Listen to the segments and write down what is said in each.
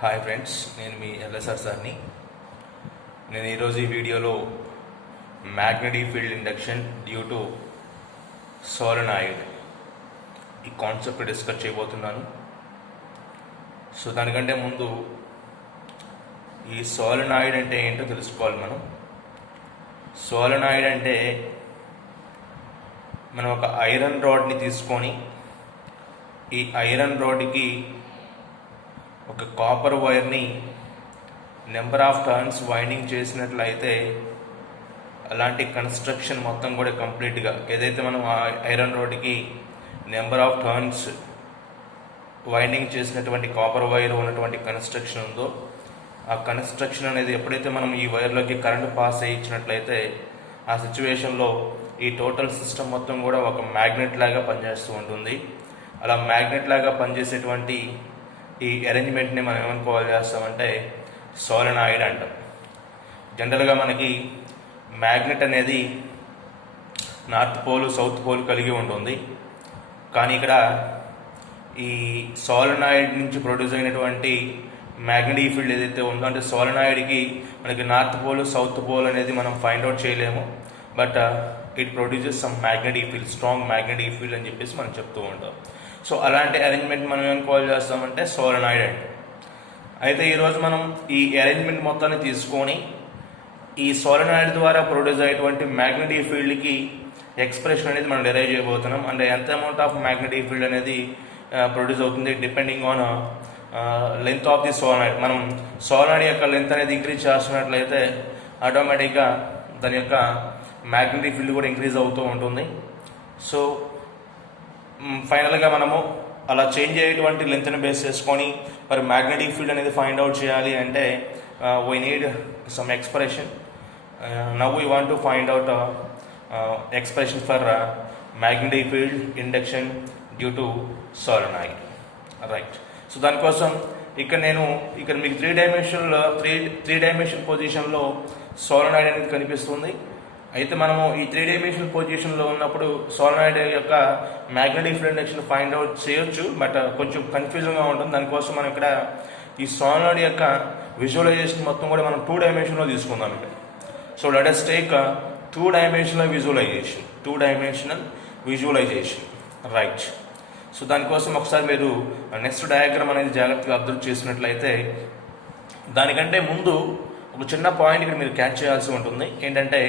Hi friends, నేను మీ LSR సార్ని. నేను ఈరోజు ఈ వీడియోలో magnetic field induction due to solenoid ఈ కాన్సెప్ట్ డిస్కస్ చేయబోతున్నాను. సో దానికంటే ముందు ఈ సోలెనాయిడ్ అంటే ఏంటో తెలుసుకోవాలి మనం. సోలెనాయిడ్ అంటే మనం ఒక ఐరన్ రాడ్ని తీసుకొని ఈ ఐరన్ రాడ్కి ఒక కాపర్ వైర్ని నెంబర్ ఆఫ్ టర్న్స్ వైండింగ్ చేసినట్లయితే అలాంటి కన్స్ట్రక్షన్ మొత్తం కూడా కంప్లీట్గా ఏదైతే మనం ఆ ఐరన్ రాడ్కి నెంబర్ ఆఫ్ టర్న్స్ వైండింగ్ చేసినటువంటి కాపర్ వైర్ ఉన్నటువంటి కన్స్ట్రక్షన్ ఉందో ఆ కన్స్ట్రక్షన్ అనేది ఎప్పుడైతే మనం ఈ వైర్లోకి కరెంట్ పాస్ చేయించినట్లయితే ఆ సిచ్యువేషన్లో ఈ టోటల్ సిస్టమ్ మొత్తం కూడా ఒక మ్యాగ్నెట్ లాగా పనిచేస్తూ ఉంటుంది. అలా మ్యాగ్నెట్ లాగా పనిచేసేటువంటి ఈ అరేంజ్మెంట్ని మనం ఏమనుకోవాలి చేస్తామంటే సోలెనాయిడ్ అంటాం. జనరల్గా మనకి మ్యాగ్నెట్ అనేది నార్త్ పోల్ సౌత్ పోల్ కలిగి ఉంటుంది. కానీ ఇక్కడ ఈ సోలెనాయిడ్ నుంచి ప్రొడ్యూస్ అయినటువంటి మ్యాగ్నెటిక్ ఫీల్డ్ ఏదైతే ఉందో అంటే సోలెనాయిడ్కి మనకి నార్త్ పోల్ సౌత్ పోల్ అనేది మనం ఫైండ్ అవుట్ చేయలేము. But it produces some magnetic field, strong magnetic field అని చెప్పేసి మనం చెప్తూ ఉంటాం. సో అలాంటి అరేంజ్మెంట్ మనం ఏం కాల్ చేస్తామంటే సోలెనాయిడ్ అంటే. అయితే ఈరోజు మనం ఈ అరేంజ్మెంట్ మొత్తాన్ని తీసుకొని ఈ సోలెనాయిడ్ ద్వారా ప్రొడ్యూస్ అయ్యేటువంటి మ్యాగ్నెటిక్ ఫీల్డ్కి ఎక్స్ప్రెషన్ అనేది మనం డెరైవ్ చేయబోతున్నాం. అంటే ఎంత అమౌంట్ ఆఫ్ మ్యాగ్నెటిక్ ఫీల్డ్ అనేది ప్రొడ్యూస్ అవుతుంది depending on length of the solenoid. మనం సోలెనాయిడ్ యొక్క లెంత్ అనేది ఇంక్రీజ్ చేస్తున్నట్లయితే ఆటోమేటిక్గా దాని యొక్క మ్యాగ్నెటిక్ ఫీల్డ్ కూడా ఇంక్రీజ్ అవుతూ ఉంటుంది. సో ఫైనల్గా మనము అలా చేంజ్ అయ్యేటువంటి లెంత్ని బేస్ చేసుకొని మరి మ్యాగ్నెటిక్ ఫీల్డ్ అనేది ఫైండ్ అవుట్ చేయాలి అంటే we need some expression. Now we want to find out expression for magnetic field induction due to solenoid. Right. So దానికోసం ఇక్కడ మీకు త్రీ డైమెన్షన్ పొజిషన్లో సోలెనాయిడ్ అనేది కనిపిస్తుంది. అయితే మనము ఈ 3 డైమెన్షనల్ పొజిషన్లో ఉన్నప్పుడు సోలెనాయిడ్ యొక్క magnetic field induction find out చేయొచ్చు, బట్ కొంచెం కన్ఫ్యూజన్గా ఉంటుంది. దానికోసం మనం ఇక్కడ ఈ సోలెనాయిడ్ యొక్క విజువలైజేషన్ మొత్తం కూడా మనం 2 డైమెన్షన్లో తీసుకుందాం ఇక్కడ. So let us take 2 dimensional visualisation. Right. So దానికోసం ఒకసారి మీరు నెక్స్ట్ డయాగ్రామ్ అనేది జాగ్రత్తగా అబ్జర్వ్ చేసినట్లయితే దానికంటే ముందు ఒక చిన్న పాయింట్ ఇక్కడ మీరు క్యాచ్ చేయాల్సి ఉంటుంది. ఏంటంటే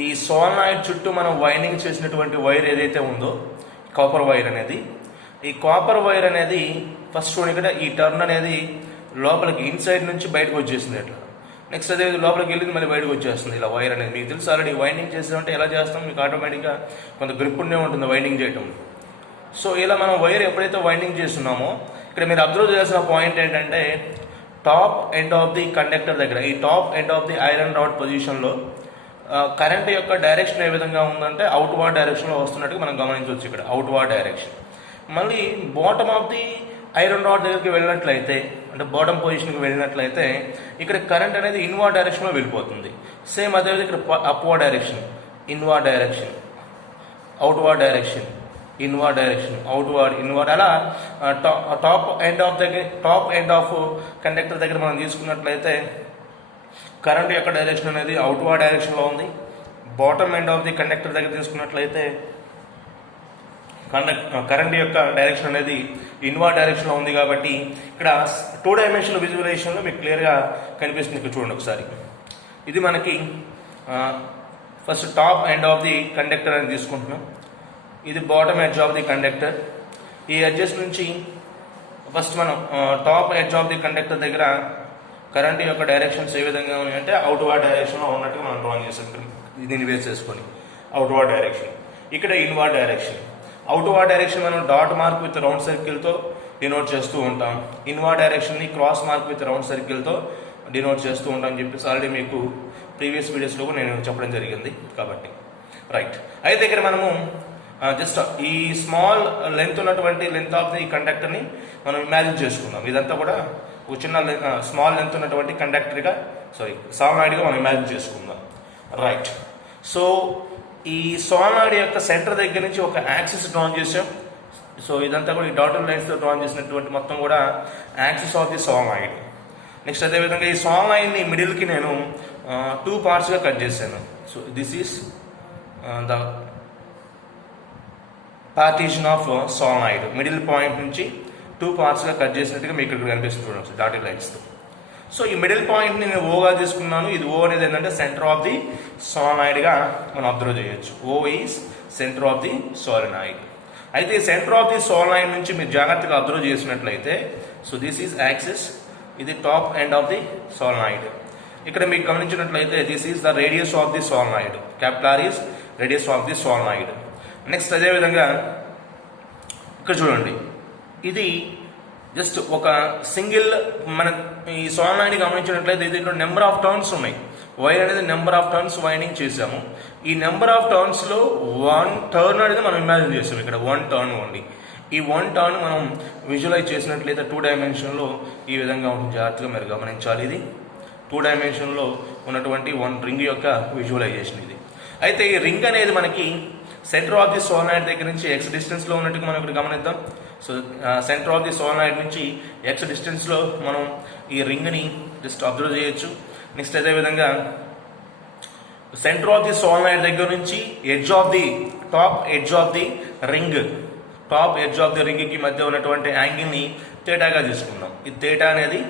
ఈ సోలెనాయిడ్ చుట్టూ మనం వైండింగ్ చేసినటువంటి వైర్ ఏదైతే ఉందో కాపర్ వైర్ అనేది, ఈ కాపర్ వైర్ అనేది ఫస్ట్ చూడండి ఇక్కడ ఈ టర్న్ అనేది లోపలికి ఇన్సైడ్ నుంచి బయటకు వచ్చేసింది ఇట్లా. నెక్స్ట్ అదే లోపలికి వెళ్ళింది మళ్ళీ బయటకు వచ్చేస్తుంది ఇలా వైర్ అనేది. మీకు తెలుసు ఆల్రెడీ వైండింగ్ చేసామంటే ఎలా చేస్తాం, మీకు ఆటోమేటిక్గా కొంత గ్రిప్ ఉండే ఉంటుంది వైండింగ్ చేయటం. సో ఇలా మనం వైర్ ఎప్పుడైతే వైండింగ్ చేస్తున్నామో ఇక్కడ మీరు అబ్జర్వ్ చేయాల్సిన పాయింట్ ఏంటంటే top end of the conductor దగ్గర ఈ top end of the iron rod పొజిషన్లో కరెంట్ యొక్క డైరెక్షన్ ఏ విధంగా ఉందంటే అవుట్వర్డ్ డైరెక్షన్లో వస్తున్నట్టుగా మనం గమనించవచ్చు. ఇక్కడ అవుట్వర్డ్ డైరెక్షన్. మళ్ళీ bottom of the iron rod దగ్గరికి వెళ్ళినట్లయితే అంటే బాటమ్ పొజిషన్కి వెళ్ళినట్లయితే ఇక్కడ కరెంట్ అనేది ఇన్వర్డ్ డైరెక్షన్లో వెళ్ళిపోతుంది. సేమ్ అదేవిధంగా ఇక్కడ upward direction, inward direction, outward direction, inward direction, outward, inward, అలా టాప్ ఎండ్ ఆఫ్ కండక్టర్ దగ్గర మనం తీసుకున్నట్లయితే కరెంట్ యొక్క డైరెక్షన్ అనేది అవుట్వర్డ్ డైరెక్షన్లో ఉంది. Bottom end of the conductor దగ్గర తీసుకున్నట్లయితే కరెంట్ యొక్క డైరెక్షన్ అనేది ఇన్వర్డ్ డైరెక్షన్లో ఉంది. కాబట్టి ఇక్కడ 2 డైమెన్షనల్ విజువలైజేషన్లో మీకు క్లియర్గా కనిపిస్తుంది. ఇక్కడ చూడండి ఒకసారి. ఇది మనకి first top end of the conductor అని తీసుకుంటున్నాం. ఇది bottom edge of the conductor. ఈ ఎడ్జెస్ నుంచి ఫస్ట్ మనం top edge of the conductor దగ్గర కరెంట్ యొక్క డైరెక్షన్స్ ఏ విధంగా ఉన్నాయంటే అవుట్వర్డ్ డైరెక్షన్లో ఉన్నట్టుగా మనం డ్రాయింగ్ చేస్తాం. దీన్ని బేస్ చేసుకొని అవుట్వర్డ్ డైరెక్షన్, ఇక్కడ ఇన్వర్డ్ డైరెక్షన్. అవుట్వర్డ్ డైరెక్షన్ మనం డాట్ మార్క్ విత్ రౌండ్ సర్కిల్తో డినోట్ చేస్తూ ఉంటాం. ఇన్వర్డ్ డైరెక్షన్ని క్రాస్ మార్క్ విత్ రౌండ్ సర్కిల్తో డినోట్ చేస్తూ ఉంటాం అని చెప్పేసి ఆల్రెడీ మీకు ప్రీవియస్ వీడియోస్లో నేను చెప్పడం జరిగింది. కాబట్టి రైట్. అయితే ఇక్కడ మనము జస్ట్ ఈ స్మాల్ లెంత్ ఉన్నటువంటి లెంత్ ఆఫ్ ది కండక్టర్ని మనం ఇమాజిన్ చేసుకుందాం. ఇదంతా కూడా ఒక చిన్న స్మాల్ లెంత్ ఉన్నటువంటి కండక్టర్గా సోలెనాయిడ్గా మనం ఇమాజిన్ చేసుకుందాం. రైట్. సో ఈ సోలెనాయిడ్ యొక్క సెంటర్ దగ్గర నుంచి ఒక యాక్సిస్ డ్రా చేసాం. సో ఇదంతా కూడా ఈ డాటెడ్ లైన్స్తో డ్రా చేసినటువంటి మొత్తం కూడా axis of the solenoid. Next అదేవిధంగా ఈ సోలనాయిడ్ని మిడిల్కి నేను 2 పార్ట్స్గా కట్ చేశాను. So this is the partition of solenoid. Middle point నుంచి 2 పార్ట్స్గా కట్ చేసినట్టుగా మీకు ఇక్కడ కనిపిస్తుంది డాటెడ్ లైన్స్తో. సో ఈ మిడిల్ పాయింట్ని నేను ఓగా తీసుకున్నాను. ఇది ఓ అనేది ఏంటంటే సెంటర్ ఆఫ్ ది సోలనాయిడ్గా మనం అబ్జర్వ్ చేయొచ్చు. O is centre of the solenoid. అయితే సెంటర్ ఆఫ్ ది సోలనాయిడ్ నుంచి మీరు జాగ్రత్తగా అబ్జర్వ్ చేసినట్లయితే, సో దిస్ ఈజ్ యాక్సిస్, ఇది top end of the solenoid. ఇక్కడ మీకు గమనించినట్లయితే this is the radius of the solenoid. Capital R is radius of the solenoid. Next అదేవిధంగా ఇక్కడ చూడండి, ఇది జస్ట్ ఒక సింగిల్ మన ఈ సోలనాయిడ్ గమనించినట్లయితే దీంట్లో నెంబర్ ఆఫ్ టర్న్స్ ఉన్నాయి. వైర్ అనేది నెంబర్ ఆఫ్ టర్న్స్ వైండింగ్ చేసాము. ఈ నెంబర్ ఆఫ్ టర్న్స్లో 1 టర్న్ అనేది మనం ఇమాజిన్ చేసాము. ఇక్కడ 1 టర్న్ ఓన్లీ. ఈ 1 టర్న్ మనం విజువలైజ్ చేసినట్లయితే 2 డైమెన్షన్లో ఈ విధంగా ఉంటుంది. జాగ్రత్తగా మీరు గమనించాలి. ఇది 2 డైమెన్షన్లో ఉన్నటువంటి 1 రింగ్ యొక్క విజువలైజేషన్ ఇది. అయితే ఈ రింగ్ అనేది మనకి సెంటర్ ఆఫ్ ది సోలనాయిడ్ దగ్గర నుంచి ఎక్స్ డిస్టెన్స్లో ఉన్నట్టుగా మనం ఇక్కడ గమనిద్దాం. So centre of the solenoid నుంచి ఎక్స్ డిస్టెన్స్లో మనం ఈ రింగ్ని జస్ట్ అబ్జర్వ్ చేయొచ్చు. నెక్స్ట్ అదేవిధంగా సెంటర్ ఆఫ్ ది సోలనాయిడ్ దగ్గర నుంచి edge of the top edge of the రింగ్కి మధ్య ఉన్నటువంటి యాంగిల్ని తేటాగా తీసుకుందాం. ఈ తేటా అనేది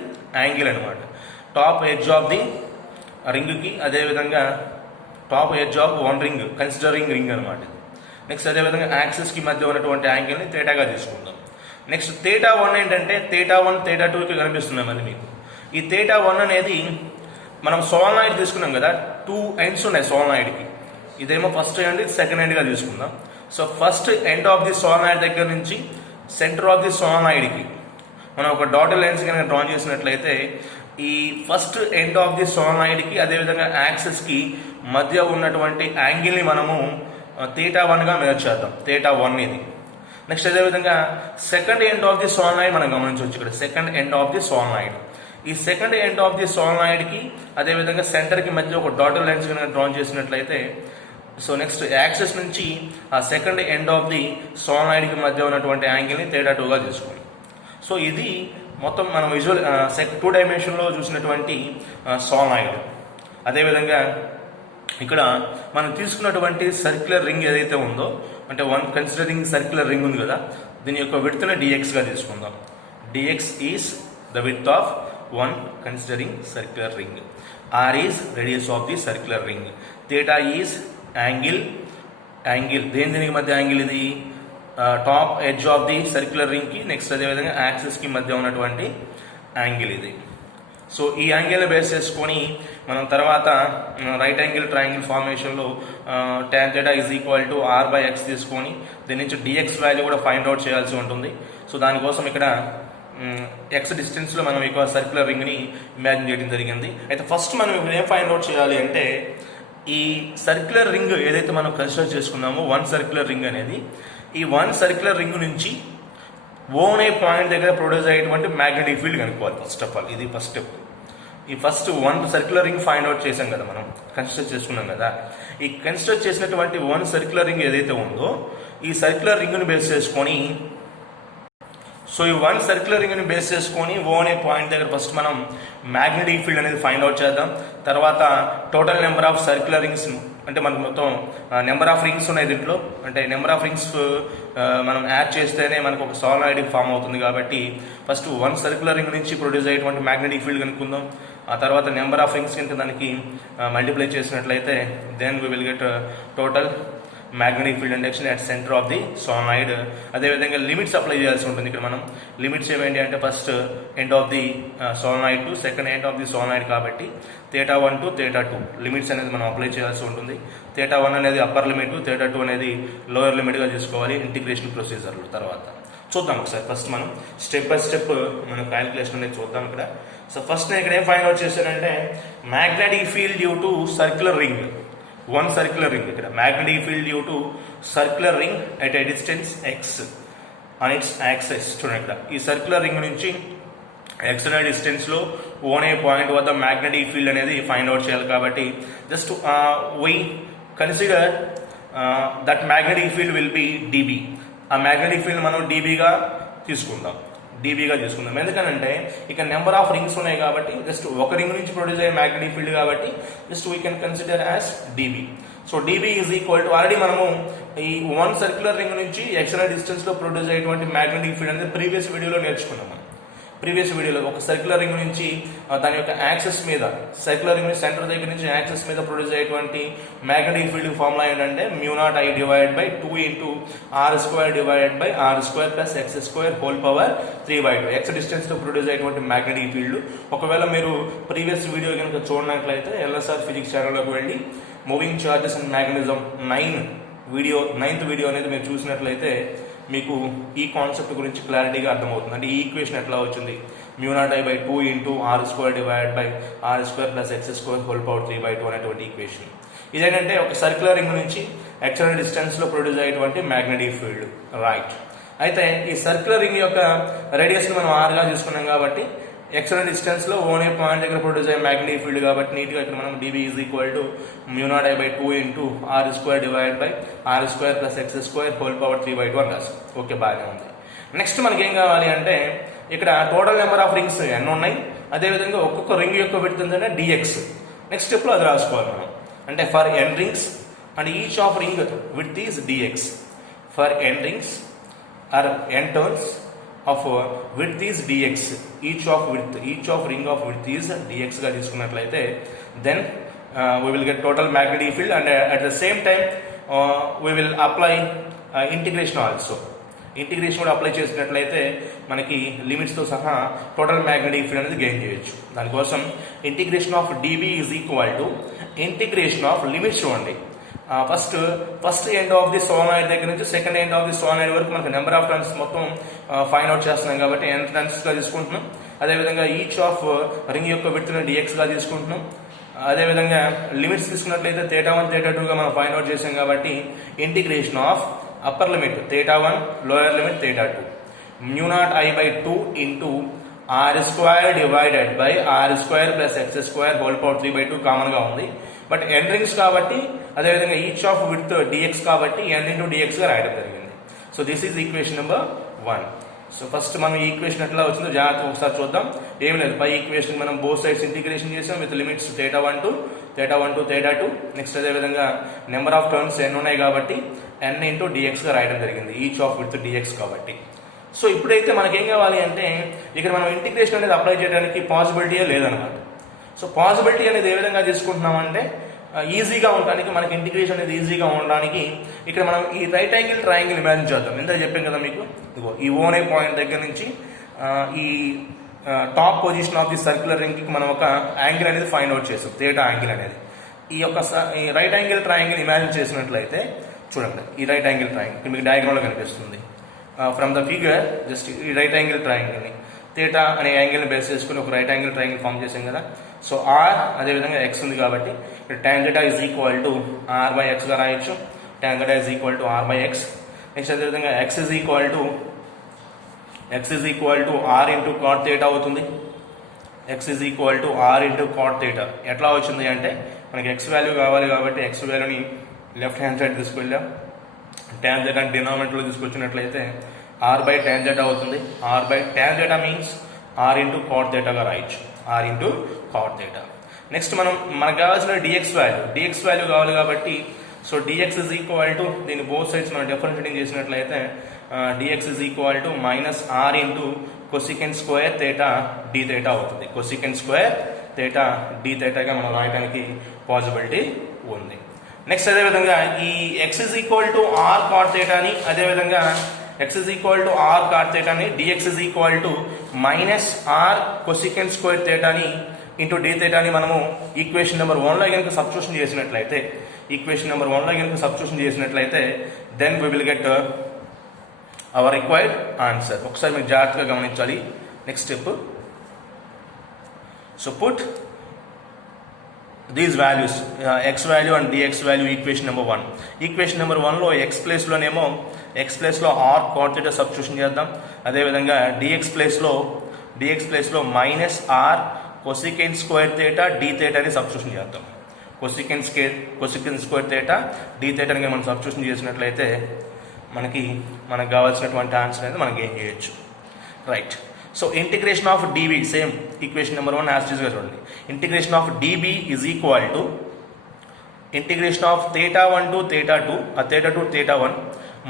యాంగిల్ అనమాట. టాప్ ఎడ్జ్ ఆఫ్ ది రింగ్కి అదేవిధంగా top edge of 1 ring considering ring అనమాట. నెక్స్ట్ అదేవిధంగా యాక్సిస్కి మధ్య ఉన్నటువంటి యాంగిల్ని తేటాగా తీసుకుందాం. నెక్స్ట్ θ1 ఏంటంటే θ1 θ2కి కనిపిస్తున్నాయి మళ్ళీ మీకు. ఈ θ1 అనేది మనం సోలనాయిడ్ తీసుకున్నాం కదా, 2 ఎండ్స్ ఉన్నాయి సోలనాయిడ్కి. ఇదేమో ఫస్ట్ ఎండ్, సెకండ్ ఎండ్గా తీసుకుందాం. So first end of the solenoid దగ్గర నుంచి సెంటర్ ఆఫ్ ది సోలనాయిడ్కి మనం ఒక డాటెడ్ లైన్స్ కనుక డ్రా చేసినట్లయితే ఈ ఫస్ట్ ఎండ్ ఆఫ్ ది సోలనాయిడ్కి అదేవిధంగా యాక్సిస్కి మధ్య ఉన్నటువంటి యాంగిల్ని మనము θ1గా మెజర్ చేద్దాం. θ1 ఇది. నెక్స్ట్ అదేవిధంగా second end of the solenoid మనం గమనించవచ్చు. ఇక్కడ second end of the solenoid, ఈ సెకండ్ ఎండ్ ఆఫ్ ది సోలనాయిడ్కి అదేవిధంగా సెంటర్కి మధ్య ఒక డాటెడ్ లైన్స్ కనుక డ్రా చేసినట్లయితే, సో నెక్స్ట్ యాక్సిస్ నుంచి ఆ సెకండ్ ఎండ్ ఆఫ్ ది సోలనాయిడ్కి మధ్య ఉన్నటువంటి యాంగిల్ని θ2గా తీసుకోండి. సో ఇది మొత్తం మనం విజువల్ 2 డైమెన్షన్లో చూసినటువంటి సోలనాయిడ్. అదేవిధంగా ఇక్కడ మనం తీసుకున్నటువంటి సర్క్యులర్ రింగ్ ఏదైతే ఉందో, అంటే 1 కన్సిడరింగ్ సర్క్యులర్ రింగ్ ఉంది కదా, దీని యొక్క విడ్త్ని dxగా తీసుకుందాం. dx is the width of 1 considering circular ring. r is radius of the circular ring. θ is angle దేనికి మధ్య యాంగిల్ ఇది top edge of the circular రింగ్కి నెక్స్ట్ అదేవిధంగా యాక్సిస్కి మధ్య ఉన్నటువంటి యాంగిల్ ఇది. సో ఈ యాంగిల్ని బేస్ చేసుకొని మనం తర్వాత రైట్ యాంగిల్ ట్రయాంగిల్ ఫార్మేషన్లో tan θ is equal to r/x తీసుకొని దీని నుంచి dx వాల్యూ కూడా ఫైండ్ అవుట్ చేయాల్సి ఉంటుంది. సో దానికోసం ఇక్కడ ఎక్స్ డిస్టెన్స్లో మనం ఈ సర్క్యులర్ రింగ్ని ఇమాజిన్ చేయడం జరిగింది. అయితే ఫస్ట్ మనం ఇప్పుడు ఏం ఫైండ్ అవుట్ చేయాలి అంటే, ఈ సర్క్యులర్ రింగ్ ఏదైతే మనం కన్సిడర్ చేసుకున్నామో 1 సర్క్యులర్ రింగ్ అనేది, ఈ 1 సర్క్యులర్ రింగ్ నుంచి O అనే పాయింట్ దగ్గర ప్రొడ్యూస్ అయ్యేటువంటి మ్యాగ్నెటిక్ ఫీల్డ్ కనుక్కోవాలి. ఫస్ట్ ఆఫ్ ఆల్ ఇది ఫస్ట్ స్టెప్. ఈ first 1 circular ring find out చేసాం కదా, మనం కన్సిడర్ చేసుకున్నాం కదా. ఈ కన్సిడర్ చేసినటువంటి 1 సర్క్యులర్ రింగ్ ఏదైతే ఉందో, ఈ సర్క్యులర్ రింగ్ని బేస్ చేసుకొని, సో ఈ 1 సర్క్యులర్ రింగ్ని బేస్ చేసుకొని O అనే పాయింట్ దగ్గర ఫస్ట్ మనం మ్యాగ్నెటిక్ ఫీల్డ్ అనేది ఫైండ్ అవుట్ చేద్దాం. తర్వాత total number of circular rings, అంటే మనకు మొత్తం నెంబర్ ఆఫ్ రింగ్స్ ఉన్నాయి దీంట్లో, అంటే నెంబర్ ఆఫ్ రింగ్స్ మనం యాడ్ చేస్తేనే మనకు ఒక సోలనాయిడ్ ఫామ్ అవుతుంది. కాబట్టి ఫస్ట్ 1 సర్క్యులర్ రింగ్ నుంచి ప్రొడ్యూస్ అయ్యేటువంటి మ్యాగ్నెటిక్ ఫీల్డ్ కనుక్కుందాం. ఆ తర్వాత నెంబర్ ఆఫ్ రింగ్స్ కనుక దానికి మల్టిప్లై చేసినట్లయితే then we will get total magnetic field induction at centre of the solenoid. అదేవిధంగా లిమిట్స్ అప్లై చేయాల్సి ఉంటుంది. ఇక్కడ మనం లిమిట్స్ ఏమేంటి అంటే, first end of the solenoid to second end of the solenoid కాబట్టి θ1 టు θ2 లిమిట్స్ అనేది మనం అప్లై చేయాల్సి ఉంటుంది. θ1 అనేది అప్పర్ లిమిట్, θ2 అనేది లోయర్ లిమిట్గా తీసుకోవాలి ఇంటిగ్రేషన్ ప్రొసీజర్లో. తర్వాత చూద్దాం ఒకసారి. ఫస్ట్ మనం స్టెప్ బై స్టెప్ మనం క్యాలిక్యులేషన్ అనేది చూద్దాం ఇక్కడ. సో ఫస్ట్ నేను ఇక్కడ ఏం ఫైండ్ అవుట్ చేశానంటే, magnetic field due to circular ring, 1 circular ring. ఇక్కడ magnetic field due to circular ring at a distance x on its axes. చూడండి ఇక్కడ ఈ సర్క్యులర్ రింగ్ నుంచి x అనే డిస్టెన్స్లో O అనే పాయింట్ వద్ద మ్యాగ్నెటిక్ ఫీల్డ్ అనేది ఫైండ్ అవుట్ చేయాలి. కాబట్టి just we consider that magnetic field will be dB. ఆ మ్యాగ్నెటిక్ ఫీల్డ్ మనం డీబీగా తీసుకుందాం. ఎందుకనంటే ఇక నెంబర్ ఆఫ్ రింగ్స్ ఉన్నాయి కాబట్టి జస్ట్ ఒక రింగ్ నుంచి ప్రొడ్యూస్ అయ్యే మ్యాగ్నెటిక్ ఫీల్డ్ కాబట్టి just we can consider as dB. So dB is equal to already మనము ఈ 1 సర్క్యులర్ రింగ్ నుంచి ఎక్స్టర్నల్ డిస్టెన్స్ లో ప్రొడ్యూస్ అయ్యేటువంటి మ్యాగ్నెటిక్ ఫీల్డ్ అనేది ప్రీవియస్ వీడియోలో నేర్చుకున్నాం. ప్రీవియస్ వీడియోలో ఒక సర్క్యులర్ రింగ్ నుంచి దాని యొక్క యాక్సెస్ మీద, సర్క్యులర్ రింగ్ సెంటర్ దగ్గర నుంచి యాక్సెస్ మీద ప్రొడ్యూస్ అయ్యేటువంటి మ్యాగ్నెటిక్ ఫీల్డ్ ఫార్ములా ఏంటంటే μ0I divided by 2 into r² divided by r² plus x² whole power 3/2. X distance తో ప్రొడ్యూస్ అయ్యేటువంటి మ్యాగ్నెటిక్ ఫీల్డ్. ఒకవేళ మీరు ప్రీవియస్ వీడియో కనుక చూడనట్లయితే LSR ఫిజిక్స్ ఛానల్లోకి వెళ్ళి moving charges and magnetism 9th video అనేది మీరు చూసినట్లయితే మీకు ఈ కాన్సెప్ట్ గురించి క్లారిటీగా అర్థమవుతుంది. అంటే ఈ ఈక్వేషన్ ఎట్లా వచ్చింది, μ0I by 2 into r² divided by r² plus x² whole power 3/2 అనేటువంటి ఈక్వేషన్. ఇదేంటంటే ఒక సర్క్యులర్ రింగ్ నుంచి ఎక్స్టర్నల్ డిస్టెన్స్ లో ప్రొడ్యూస్ అయ్యేటువంటి మ్యాగ్నెటిక్ ఫీల్డ్, రైట్. అయితే ఈ సర్క్యులర్ రింగ్ యొక్క రేడియస్ ని మనం r గా తీసుకున్నాం కాబట్టి ఎక్స్టర్నల్ డిస్టెన్స్ లో ఓనే పాయింట్ దగ్గర ప్రొడ్యూస్ అయ్యే మ్యాగ్నెటిక్ ఫీల్డ్ కాబట్టి నీట్గా ఇక్కడ మనం dB is equal to μ0I by 2 into r² divide by r² plus x² whole power 3/2 అని రాస్తాం. ఓకే, బాగానే ఉంది. నెక్స్ట్ మనకి ఏం కావాలి అంటే ఇక్కడ టోటల్ నెంబర్ ఆఫ్ రింగ్స్ ఎన్ని ఉన్నాయి, అదేవిధంగా ఒక్కొక్క రింగ్ యొక్క విడ్త్ ఏంటంటే dx. నెక్స్ట్ స్టెప్ లో అది రాసుకోవాలి మనం. అంటే for n rings and each of ring width is dx. For n rings or n turns of width is dx. each of ring of width is dx గా తీసుకున్నట్లయితే then we will get total magnetic field and at the same time we will apply integration also. Integration కూడా apply చేసినట్లయితే మనకి limits తో సహా total magnetic field అనేది gain చేయొచ్చు. దానికోసం integration of dB is equal to integration of limits. చూడండి, first end of the solenoid దగ్గర నుంచి సెకండ్ ఎండ్ ఆఫ్ ది సోనాయిడ్ వరకు మనకు నెంబర్ ఆఫ్ టర్న్స్ మొత్తం ఫైండ్ అవుట్ చేస్తున్నాం కాబట్టి n టర్న్స్ గా తీసుకుంటున్నాం. అదేవిధంగా ఈచ్ ఆఫ్ రింగ్ యొక్క విడ్త్ ని dx గా తీసుకుంటున్నాం. అదేవిధంగా లిమిట్స్ తీసుకున్నట్లయితే θ1 θ2 గా మనం ఫైండ్ అవుట్ చేసాం కాబట్టి integration of upper limit θ1 lower limit θ2 μ0I by 2 into r² divided by r² plus x² whole power 3/2 common గా ఉంది. బట్ n రింగ్స్ కాబట్టి అదేవిధంగా ఈచ్ ఆఫ్ విడ్త్ dx కాబట్టి n ఇంటూ dx గా రాయడం జరిగింది. So this is equation number 1. So first మనం ఈ ఈక్వేషన్ ఎట్లా వచ్చిందో జాగ్రత్తగా ఒకసారి చూద్దాం. ఏం లేదు, పై ఈక్వేషన్ మనం బోత్ సైడ్స్ ఇంటిగ్రేషన్ చేసాం విత్ లిమిట్స్ θ1 to θ2. నెక్స్ట్ అదేవిధంగా నెంబర్ ఆఫ్ టర్న్స్ n ఉన్నాయి కాబట్టి n ఇంటూ dx గా రాయడం జరిగింది, ఈచ్ ఆఫ్ విడ్త్ dx కాబట్టి. సో ఇప్పుడైతే మనకేం కావాలి అంటే ఇక్కడ మనం ఇంటిగ్రేషన్ అనేది అప్లై చేయడానికి పాసిబిలిటీయే లేదనమాట. సో పాసిబిలిటీ అనేది ఏ విధంగా తీసుకుంటున్నామంటే ఈజీగా ఉండడానికి, మనకి ఇంటిగ్రేషన్ అనేది ఈజీగా ఉండడానికి ఇక్కడ మనం ఈ రైట్ యాంగిల్ ట్రయాంగిల్ ఇమాజిన్ చేద్దాం. ఎంత చెప్పాం కదా మీకు, ఇదిగో ఈ ఓనే పాయింట్ దగ్గర నుంచి ఈ top position of the circular ring కి మనం ఒక యాంగిల్ అనేది ఫైండ్ అవుట్ చేస్తాం, థీటా యాంగిల్ అనేది. ఈ రైట్ యాంగిల్ ట్రయాంగిల్ ఇమాజిన్ చేసినట్లయితే చూడండి, ఈ రైట్ యాంగిల్ ట్రయాంగిల్ మీకు డయాగ్రామ్ లో కనిపిస్తుంది. ఫ్రమ్ ద ఫిగర్ జస్ట్ ఈ రైట్ యాంగిల్ ట్రయాంగిల్ ని థీటా అనే యాంగిల్ ని బేస్ చేసుకుని ఒక రైట్ యాంగిల్ ట్రయాంగిల్ ఫామ్ చేసాం కదా. సో ఆర్ అదేవిధంగా ఎక్స్ ఉంది కాబట్టి tan θ is equal to r by x గా రాయొచ్చు. tan θ is equal to r by x. Next అదేవిధంగా x is equal to r into cot theta అవుతుంది. X is equal to r into cot theta ఎట్లా వచ్చింది అంటే మనకి X value కావాలి కాబట్టి ఎక్స్ వాల్యూని లెఫ్ట్ హ్యాండ్ సైడ్ తీసుకెళ్ళాం. tan θ డినామినేటర్ లో తీసుకొచ్చినట్లయితే r బై tan θ అవుతుంది. r by tan θ means r into cot థీటాగా రాయొచ్చు, r into cot theta. Next మనకు కావాల్సిన dx వాల్యూ కావాలి కాబట్టి so dx is equal to దీని బోత్ సైడ్స్ మనం డిఫరెన్షియేటింగ్ చేసినట్లయితే dx is equal to minus r into cosecant square theta d theta అవుతుంది. కొసికెన్ స్క్వేర్ థీటా d థీటాగా మనం రాయడానికి పాసిబిలిటీ ఉంది. నెక్స్ట్ అదేవిధంగా ఈ x is equal to r cot థీటాని అదేవిధంగా x is equal to r cot theta ni dx is equal to minus r cosecant square theta ni into d theta ni మనము equation number 1 లో గనుక substitution చేసినట్లయితే then we will get our required answer. ఒకసారి మీరు జాగ్రత్తగా గమనించాలి. Next step, so put these values x value and dx value equation number 1. Equation number 1 లో x ప్లేస్లోనేమో x ప్లేస్లో r cot theta సబ్స్టిట్యూషన్ చేద్దాం. అదేవిధంగా dx ప్లేస్లో minus r cosecant square theta d థీటాని సబ్స్టిట్యూషన్ చేద్దాం. cosecant స్క్వేర్ థీటా d థీటాని మనం సబ్స్టిట్యూషన్ చేసినట్లయితే మనకు కావాల్సినటువంటి ఆన్సర్ అనేది మనం గెయిన్ చేయొచ్చు. Right. So integration of dB, same equation number 1 as గా చూడండి. Integration of dB is equal to integration of θ1 to θ2, θ2 θ1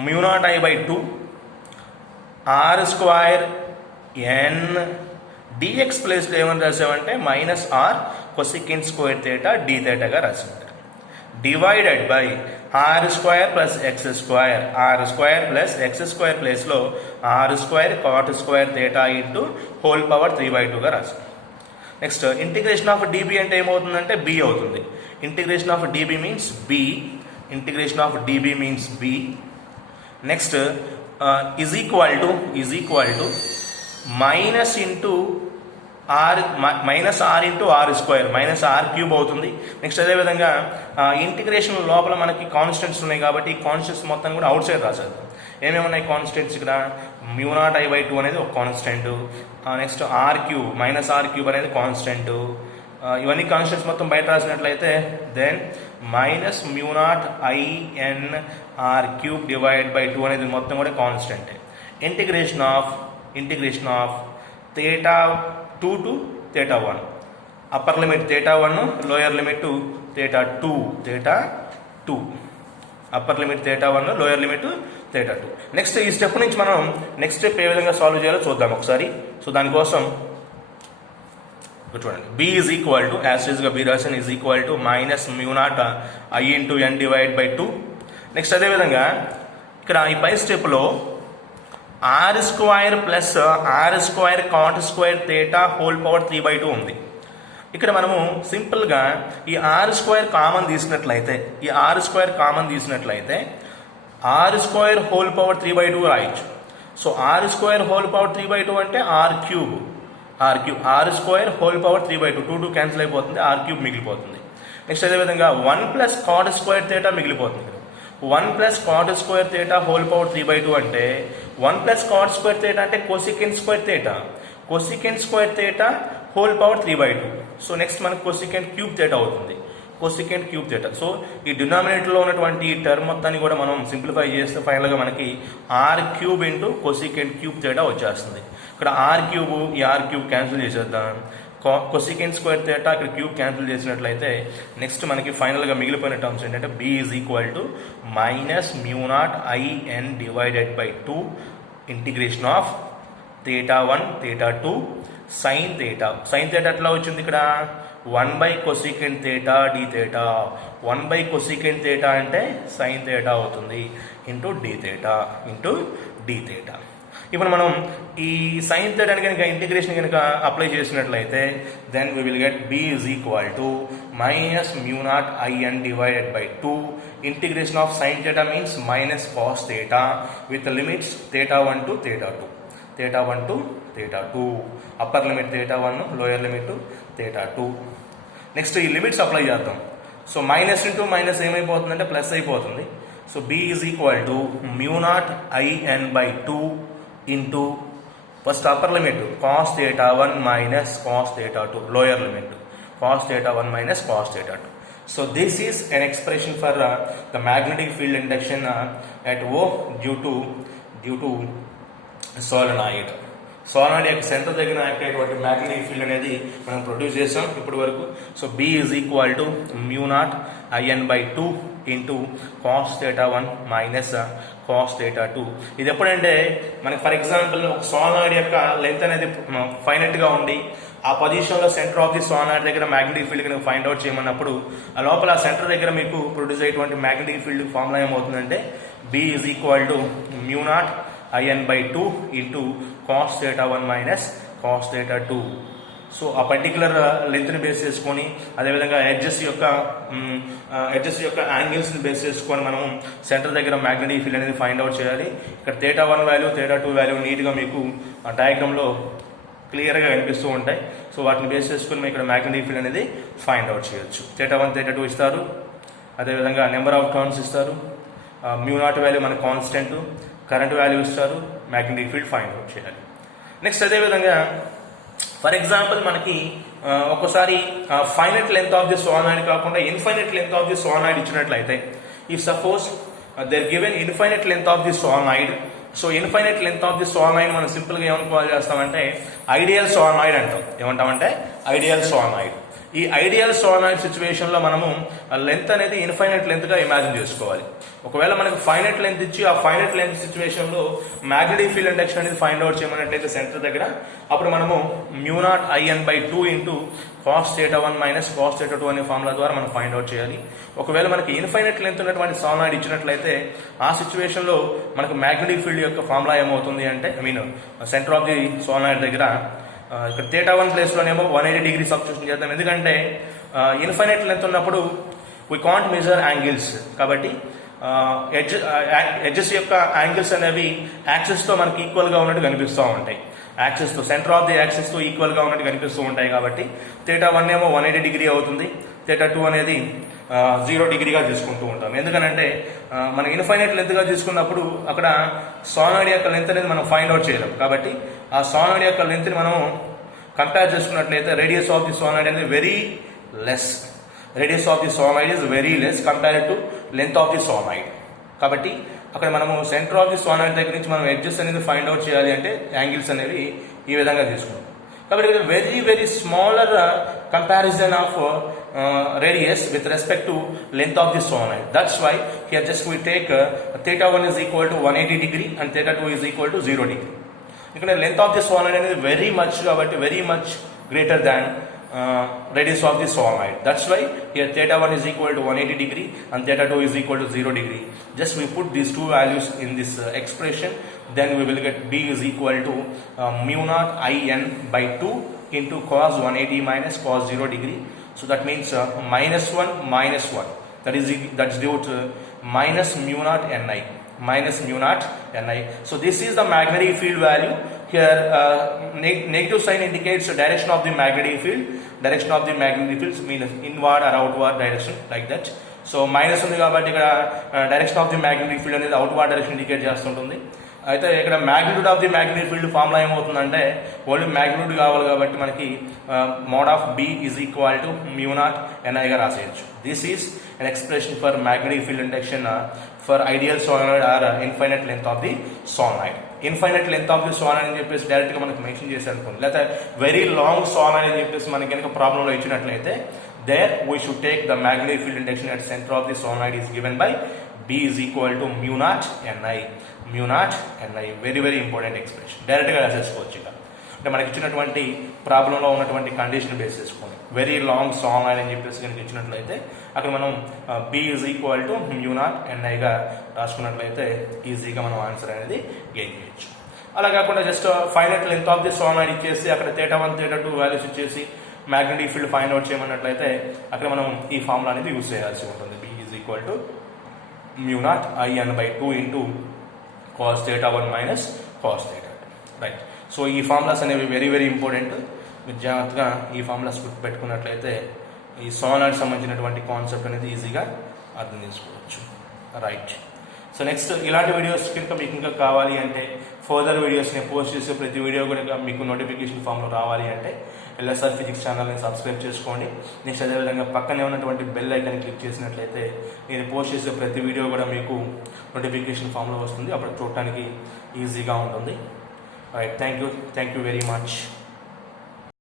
μ0I/2 r square n dx ప్లేస్లో ఏమని రాసామంటే -r కొసికెంట్ స్క్వేర్ θ dθగా రాసామంట. Divided by r square plus x square, r square plus x square ప్లేస్లో r square cot square θ into whole power 3/2గా రాసాం. Next integration of dB అంటే ఏమవుతుందంటే b అవుతుంది. Integration of dB means b, integration of dB means b. Next is equal to minus into r into r square -r³ అవుతుంది. Next అదేవిధంగా integration లోపల మనకి constants ఉన్నాయి కాబట్టి ఈ కాన్స్టెంట్స్ మొత్తం కూడా అవుట్ సైడ్ రాసేద్దాం. ఏమేమి ఉన్నాయి కాన్స్టెంట్స్ ఇక్కడ? μ0I/2 అనేది ఒక కాన్స్టెంట్, నెక్స్ట్ r³ -r³ అనేది కాన్స్టెంట్. ఇవన్నీ కాన్స్టెంట్స్ మొత్తం బయట రాసినట్లయితే దెన్ -μ0Inr³ డివైడ్ బై 2 అనేది మొత్తం కూడా constant. Integration of θ2 to θ1, upper limit θ1, lower limit θ2, upper limit θ1, lower limit θ2. Next ఈ స్టెప్ నుంచి మనం నెక్స్ట్ స్టెప్ ఏ విధంగా సాల్వ్ చేయాలో చూద్దాం ఒకసారి. సో దానికోసం చూడండి, b ఈజ్ ఈక్వల్ టు యాస్టీస్గా b రాసిన is equal to -μ0I/n divide by 2. Next అదేవిధంగా ఇక్కడ ఈ పై స్టెప్లో r square plus r square cot square θ whole power 3/2 ఉంది. ఇక్కడ మనము సింపుల్గా ఈ r స్క్వేర్ కామన్ తీసినట్లయితే r స్క్వేర్ హోల్ పవర్ 3/2 రాయొచ్చు. So r square whole power 3/2 అంటే r³ r square whole power 3/2, 2 cancel అయిపోతుంది, r³ మిగిలిపోతుంది. నెక్స్ట్ అదేవిధంగా 1 ప్లస్ కాట్ స్క్వేర్ θ మిగిలిపోతుంది. 1 plus cot square θ whole power 3/2 అంటే 1 ప్లస్ కాట్ స్క్వేర్ θ అంటే cosecant square θ whole power 3/2. So next మనకు cosecant cube θ అవుతుంది, so ఈ డినామినేటర్లో ఉన్నటువంటి ఈ టర్మ్ మొత్తాన్ని కూడా మనం సింప్లిఫై చేస్తే ఫైనల్గా మనకి r³ ఇంటూ కొసికెంట్ క్యూబ్ θ వచ్చేస్తుంది. ఇక్కడ r³ ఈ r³ క్యాన్సిల్ చేసేద్దాం, కొసికెంట్ స్క్వేర్ θ ఇక్కడ క్యూబ్ క్యాన్సిల్ చేసినట్లయితే నెక్స్ట్ మనకి ఫైనల్గా మిగిలిపోయిన టర్మ్స్ ఏంటంటే b is equal to -μ0In divided by 2 integration of θ1 θ2 sin θ ఎట్లా వచ్చింది ఇక్కడ 1 కొసికెంట్ θ dθ, 1 కొసికెంట్ θ అంటే sin θ అవుతుంది ఇంటూ dθ. ఇప్పుడు మనం ఈ sin θ కనుక ఇంటిగ్రేషన్ కనుక అప్లై చేసినట్లయితే then we will get b is equal to -μ0In divided by 2 integration of sin θ means -cos θ with limits θ1 to θ2, upper limit θ1, lower limit θ2. Next ఈ limits apply చేద్దాం. So minus into minus ఏమైపోతుందంటే plus అయిపోతుంది. So b is equal to μ0In/2 into first upper limit cos θ1 minus cos θ2, lower limit cos θ1 minus cos θ2. So this is an expression for the magnetic field induction at O due to solenoid యొక్క centre దగ్గర act అయ్యేటువంటి magnetic field అనేది మనం produce చేసాం ఇప్పటి వరకు. So b is equal to μ0In/2 into cos θ1 minus cos θ2. ఇది ఎప్పుడంటే మనకి ఫర్ ఎగ్జాంపుల్ ఒక సోనాయిడ్ యొక్క లెంత్ అనేది ఫైనట్గా ఉండి ఆ పొజిషన్లో సెంటర్ ఆఫ్ ది సోనాయిడ్ దగ్గర మ్యాగ్నెటిక్ ఫీల్డ్ కనుక ఫైండ్ అవుట్ చేయమన్నప్పుడు ఆ లోపల ఆ సెంటర్ దగ్గర మీకు ప్రొడ్యూస్ అయ్యేటువంటి మ్యాగ్నెటిక్ ఫీల్డ్ ఫార్ములా ఏమవుతుందంటే b is equal to μ0In/2 into cos θ1 minus cos θ2. So ఆ పర్టికులర్ లెంత్ని బేస్ చేసుకొని అదేవిధంగా ఎడ్జెస్ యొక్క యాంగిల్స్ని బేస్ చేసుకొని మనం సెంటర్ దగ్గర మ్యాగ్నెటిక్ ఫీల్డ్ అనేది ఫైండ్ అవుట్ చేయాలి. ఇక్కడ θ1 వాల్యూ θ2 వాల్యూ నీట్గా మీకు ఆ డయాగ్రామ్లో క్లియర్గా కనిపిస్తూ ఉంటాయి. సో వాటిని బేస్ చేసుకొని మేము ఇక్కడ మ్యాగ్నెటిక్ ఫీల్డ్ అనేది ఫైండ్ అవుట్ చేయొచ్చు. θ1 θ2 ఇస్తారు, అదేవిధంగా నెంబర్ ఆఫ్ టర్న్స్ ఇస్తారు, μ0 వాల్యూ మన కాన్స్టెంట్, కరెంట్ వాల్యూ ఇస్తారు, మ్యాగ్నెటిక్ ఫీల్డ్ ఫైండ్ అవుట్ చేయాలి. నెక్స్ట్ అదేవిధంగా ఫర్ ఎగ్జాంపుల్ మనకి ఒక్కసారి finite length of the solenoid కాకుండా infinite length of the solenoid ఇచ్చినట్లయితే ఈ suppose they are given infinite length of the solenoid. So infinite length of the solenoid మనం సింపుల్గా ఏమని కాల్ చేస్తామంటే ఐడియల్ సోలనాయిడ్ అంటాం. ఏమంటామంటే ఐడియల్ సోలనాయిడ్. ఈ ఐడియల్ సోలనాయిడ్ సిచ్యువేషన్లో మనము లెంత్ అనేది ఇన్ఫైనైట్ లెంత్గా ఇమాజిన్ చేసుకోవాలి. ఒకవేళ మనకు ఫైనైట్ లెంత్ ఇచ్చి ఆ ఫైనైట్ లెంత్ సిచ్యువేషన్లో మ్యాగ్నెటిక్ ఫీల్డ్ ఇండక్షన్ అనేది ఫైండ్ అవుట్ చేయమన్నట్లయితే సెంటర్ దగ్గర, అప్పుడు మనము μ0IN/2 into cos θ1 minus cos θ2 అనే ఫార్ములా ద్వారా మనం ఫైండ్ అవుట్ చేయాలి. ఒకవేళ మనకి ఇన్ఫైనైట్ లెంత్ ఉన్నటువంటి సోలనాయిడ్ ఇచ్చినట్లయితే ఆ సిచ్యువేషన్లో మనకు మ్యాగ్నెటిక్ ఫీల్డ్ యొక్క ఫార్ములా ఏమవుతుంది అంటే సెంటర్ ఆఫ్ ది సోలనాయిడ్ దగ్గర ఇక్కడ θ1 ప్లేస్లోనేమో 180 డిగ్రీ సబ్స్టిట్యూషన్ చేద్దాం. ఎందుకంటే ఇన్ఫైనైట్ లెంత్ ఉన్నప్పుడు వీ కాంట్ మెజర్ యాంగిల్స్. కాబట్టి ఎడ్జెస్ యొక్క యాంగిల్స్ అనేవి యాక్సిస్తో మనకి ఈక్వల్గా ఉన్నట్టు కనిపిస్తూ ఉంటాయి. యాక్సిస్తో సెంటర్ ఆఫ్ ది యాక్సిస్తో ఈక్వల్గా ఉన్నట్టు కనిపిస్తూ ఉంటాయి. కాబట్టి θ1 ఏమో 180 డిగ్రీ అవుతుంది, θ2 అనేది 0 డిగ్రీగా తీసుకుంటూ ఉంటాం. ఎందుకనంటే మనం ఇన్ఫైనైట్ లెంత్గా తీసుకున్నప్పుడు అక్కడ సోలనాయిడ్ యొక్క లెంత్ అనేది మనం ఫైండ్ అవుట్ చేయలేం. కాబట్టి ఆ సోలనాయిడ్ యొక్క లెంత్ని మనం కంపేర్ చేసుకున్నట్లయితే రేడియస్ ఆఫ్ ది సోలనాయిడ్ అనేది very less. Radius of the solenoid is very less compared to length of the solenoid. కాబట్టి అక్కడ మనము సెంటర్ ఆఫ్ ది సోలనాయిడ్ దగ్గర నుంచి మనం ఎడ్జెస్ అనేది ఫైండ్ అవుట్ చేయాలి అంటే యాంగిల్స్ అనేవి ఈ విధంగా తీసుకుంటాం. కాబట్టి very very smaller comparison of radius with respect to length of the solenoid. That's why here just we take θ1 is equal to 180 degree and θ2 is equal to 0 degree. ఇక్కడ length of the solenoid అనేది very much కాబట్టి very much greater than radius of the solenoid. That's why here θ1 is equal to 180 degree and θ2 is equal to 0 degree. Just we put these two values in this expression, then we will get B is equal to μ0IN/2 into cos 180 minus cos 0 degree. So that means -1 minus 1. That's due to minus μ0NI. Minus μ0NI. So this is the magnetic field value. Here negative sign indicates the direction of the magnetic field. Direction of the magnetic field means inward or outward direction, like that. So minus ఉంది కాబట్టి ఇక్కడ direction of the magnetic field అనేది outward direction indicate చేస్తుంటుంది. అయితే ఇక్కడ magnitude of the magnetic field formula ఏమవుతుందంటే only magnitude కావాలి కాబట్టి మనకి mod of B is equal to μ0NI గా రాసేయచ్చు. This is an expression for magnetic field induction for ideal solenoid or infinite length of the solenoid. Infinite length of the solenoid అని చెప్పేసి డైరెక్ట్గా మనకు mention చేసి అనుకోండి, లేకపోతే వెరీ లాంగ్ సోలనాయిడ్ అని చెప్పేసి మనకి కనుక ప్రాబ్లంలో ఇచ్చినట్లయితే there we should take the magnetic field induction at center of the solenoid is given by B is equal to μ0NI. μ0NI very very important expression. డైరెక్ట్గా రాసేసుకోవచ్చు. ఇక అంటే మనకి ఇచ్చినటువంటి ప్రాబ్లంలో ఉన్నటువంటి కండిషన్ బేస్ చేసుకొని వెరీ లాంగ్ సోలనాయిడ్ అని చెప్పేసి కనుక ఇచ్చినట్లయితే అక్కడ మనం B is equal to μ0NI గా రాసుకున్నట్లయితే ఈజీగా మనం ఆన్సర్ అనేది గెయిన్ చేయొచ్చు. అలా కాకుండా just finite length of the solenoid ఇచ్చేసి అక్కడ θ1 θ2 వాల్యూస్ ఇచ్చేసి మ్యాగ్నెటిక్ ఫీల్డ్ ఫైండ్ అవుట్ చేయమన్నట్లయితే అక్కడ మనం ఈ ఫార్ములా అనేది యూజ్ చేయాల్సి ఉంటుంది. B is equal to μ0IN/2 into cos θ1 minus cos θ2. Right. So ఈ ఫార్ములాస్ అనేవి వెరీ వెరీ ఇంపార్టెంట్. మీరు జాగ్రత్తగా ఈ ఫార్ములాస్ పెట్టుకున్నట్లయితే ఈ సోలనాయిడ్ సంబంధించినటువంటి కాన్సెప్ట్ అనేది ఈజీగా అర్థం చేసుకోవచ్చు. రైట్. సో నెక్స్ట్ ఇలాంటి వీడియోస్ కనుక మీకు ఇంకా కావాలి అంటే ఫర్దర్ వీడియోస్ నేను పోస్ట్ చేసే ప్రతి వీడియో కూడా మీకు నోటిఫికేషన్ ఫామ్లో రావాలి అంటే LSR ఫిజిక్స్ ఛానల్ని సబ్స్క్రైబ్ చేసుకోండి. నెక్స్ట్ అదేవిధంగా పక్కనే ఉన్నటువంటి బెల్ ఐకాన్ క్లిక్ చేసినట్లయితే నేను పోస్ట్ చేసే ప్రతి వీడియో కూడా మీకు నోటిఫికేషన్ ఫామ్లో వస్తుంది. అప్పుడు చూడటానికి ఈజీగా ఉంటుంది. Right. Thank you very much.